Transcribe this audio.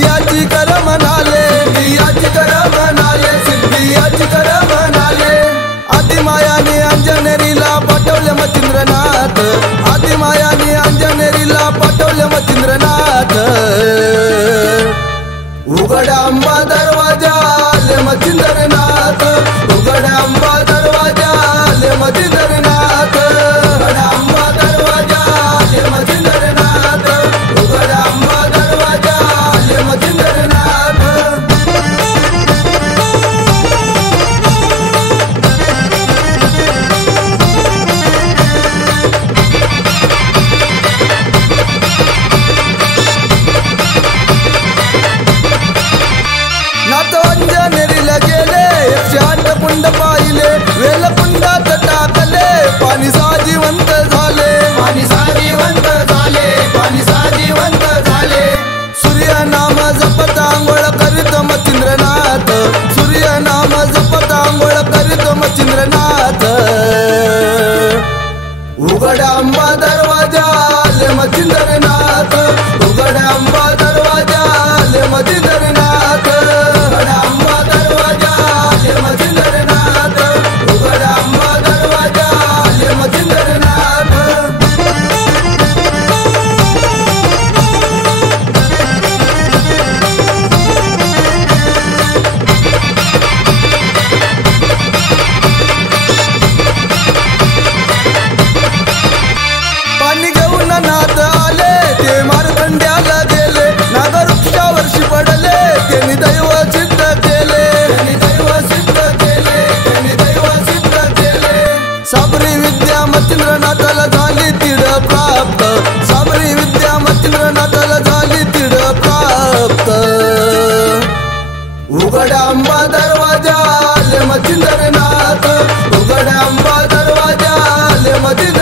सिद्धियाची कर म्हणाले, सिद्धियाची कर म्हणाले, सिद्धियाची कर म्हणाले. आदिमायाने अंजनेरीला पाठवले मच्छिंद्रनाथ, आदिमायाने अंजनेरीला पाठवले मच्छिंद्रनाथ. उघडा अंबा दरवाजा आले मच्छिंद्रनाथ, उघडा अंबा दरवाजा आले मच्छिंद्रनाथ. उघडा अंबा दरवाजा आले मच्छिंद्रनाथ, उघडा अंबा दरवाजा आले मच्छिंद्रनाथ. नाथ अंजनेरीला गेले, 108 कुंड पाहिले, वेलकुंडात टाकले, पाणी साजिवंत झाले, पाणी साजिवंत झाले, पाणी साजिवंत झाले. सूर्य नाम जपत आंघोळ करीत मच्छिंद्रनाथ, सूर्य नाम जपत आंघोळ करीत मच्छिंद्रनाथ. उघडा अंबा दरवाजा आले मच्छिंद्रनाथ, उघडा अंबा दरवाजा आले मच्छिंद्रनाथ. उघडा अंबा दरवाजा आले मच्छिंद्रनाथ, उघडा अंबा दरवाजा आले मच्छिंद्रनाथ. पाणी घेऊन नाथ आले, ते मार्कंड्याला गेले, नागवृक्षावर्षी पडले, त्यांनी दैव सिद्ध केले, त्यांनी दैव सिद्ध केले, त्यांनी दैव सिद्ध केले. साबरी विद्या मच्छिंद्रनाथाला झाली तीड प्राप्त, साबरी विद्या मच्छिंद्रनाथाला झाली तीड प्राप्त. उघडा अंबा दरवाजा आले मच्छिंद्रनाथ, उघडा अंबा दरवाजा आले मच्छिंद्रनाथ.